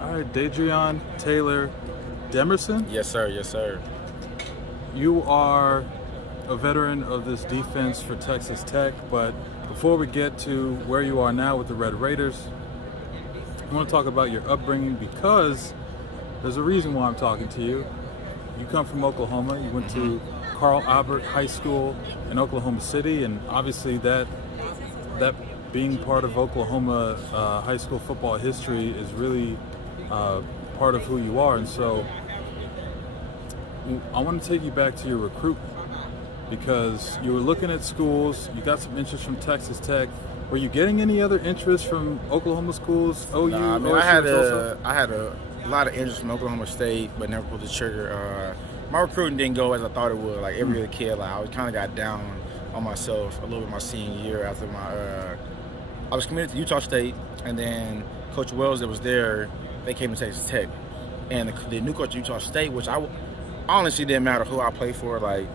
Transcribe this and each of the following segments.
All right, Dadrion Taylor-Demerson. Yes, sir. Yes, sir. You are a veteran of this defense for Texas Tech, but before we get to where you are now with the Red Raiders, I want to talk about your upbringing because there's a reason why I'm talking to you. You come from Oklahoma. You went to Carl Albert High School in Oklahoma City, and obviously that being part of Oklahoma high school football history is really part of who you are. And so I want to take you back to your recruitment, because you were looking at schools, you got some interest from Texas Tech. Were you getting any other interest from Oklahoma schools? OU? Nah, I mean, I had a lot of interest from Oklahoma State, but never pulled the trigger. My recruiting didn't go as I thought it would. Like every other kid, like I kind of got down on myself a little bit my senior year after I was committed to Utah State, and then Coach Wells that was there, they came to Texas Tech, and the new coach at Utah State, which I honestly didn't matter who I played for. Like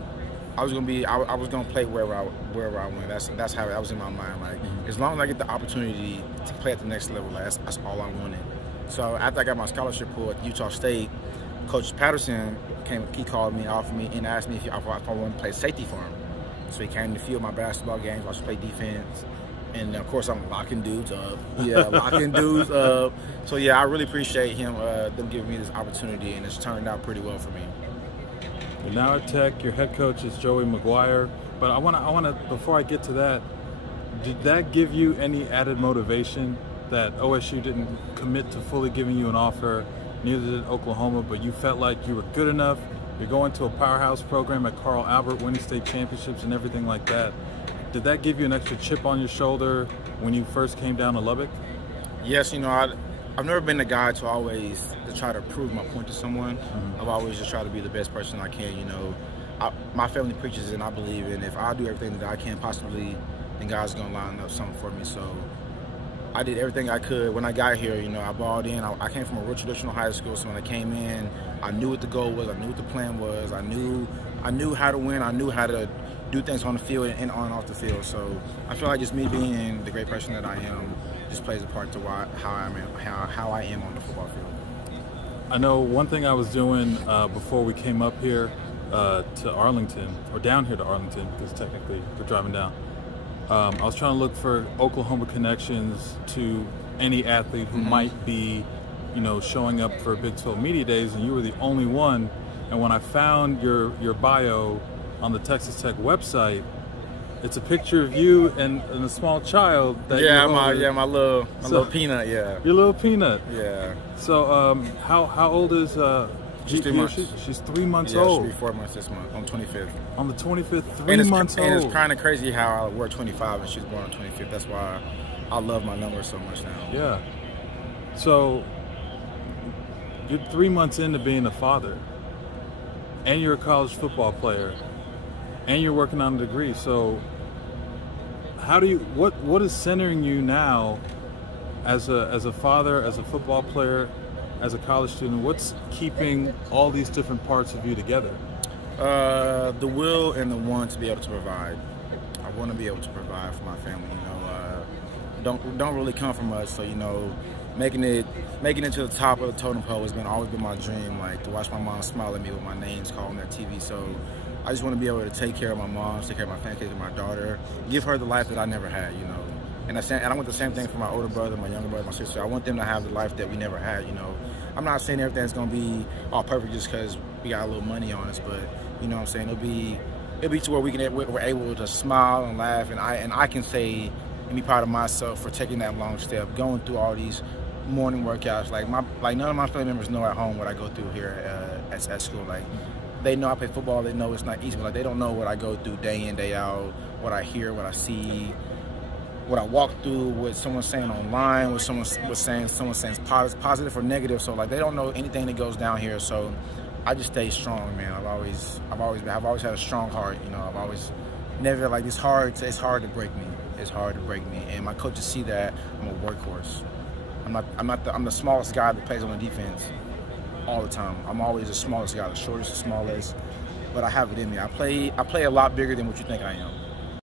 I was gonna play wherever I went. That's how that was in my mind. Like as long as I get the opportunity to play at the next level, like, that's all I wanted. So after I got my scholarship pull at Utah State, Coach Patterson he called me, offered me, and asked me if I wanted to play safety for him. So he came to field my basketball games. I should play defense. And of course, I'm locking dudes up. Yeah, locking dudes up. So yeah, I really appreciate them giving me this opportunity, and it's turned out pretty well for me. You're now at Tech. Your head coach is Joey McGuire. But I want to, before I get to that, did that give you any added motivation that OSU didn't commit to fully giving you an offer? Neither did Oklahoma, but you felt like you were good enough. You're going to a powerhouse program at Carl Albert, winning state championships and everything like that. Did that give you an extra chip on your shoulder when you first came down to Lubbock? Yes, you know, I've never been the guy to try to prove my point to someone. I've always just tried to be the best person I can, you know. My family preaches and I believe in. If I do everything that I can possibly, then God's going to line up something for me. So I did everything I could. When I got here, you know, I balled in. I came from a real traditional high school, so when I came in, I knew what the goal was. I knew what the plan was. I knew how to win. I knew how to do things on the field and on and off the field. So I feel like just me being the great person that I am just plays a part to how I am on the football field. I know one thing I was doing before we came up here to Arlington, or down here to Arlington, because technically we're driving down. I was trying to look for Oklahoma connections to any athlete who might be, you know, showing up for Big 12 Media Days, and you were the only one. And when I found your bio on the Texas Tech website, it's a picture of you and a small child. That my little peanut. Yeah, your little peanut. Yeah. So how old is she's 3 months. She's 3 months yeah, old. She'll be 4 months this month on 25th. On the 25th, 3 months old. And it's kind of crazy how we're 25 and she's born on 25th. That's why I love my number so much now. Yeah. So you're 3 months into being a father, and you're a college football player, and you're working on a degree. So how do you, what is centering you now as a father, as a football player, as a college student? What's keeping all these different parts of you together? The will and the want to be able to provide. I want to be able to provide for my family. You know, don't really come from us. So you know, making it to the top of the totem pole has always been my dream. Like to watch my mom smile at me with my name's called on that TV. So I just want to be able to take care of my mom, take care of my family, take care of my daughter, give her the life that I never had. You know, and I want the same thing for my older brother, my younger brother, my sister. I want them to have the life that we never had. You know, I'm not saying everything's gonna be all perfect just because we got a little money on us, but you know what I'm saying, it'll be to where we're able to smile and laugh, and I can say and be proud of myself for taking that long step, going through all these morning workouts. Like none of my family members know at home what I go through here at school. Like they know I play football, they know it's not easy, but like they don't know what I go through day in, day out, what I hear, what I see, what I walk through, what someone's saying online, what someone's saying positive or negative. So like they don't know anything that goes down here. So I just stay strong, man. I've always had a strong heart. You know, I've always never like it's hard to break me. It's hard to break me, and my coaches see that I'm a workhorse. I'm the smallest guy that plays on the defense all the time. I'm always the smallest guy, the shortest, the smallest, but I have it in me. I play a lot bigger than what you think I am.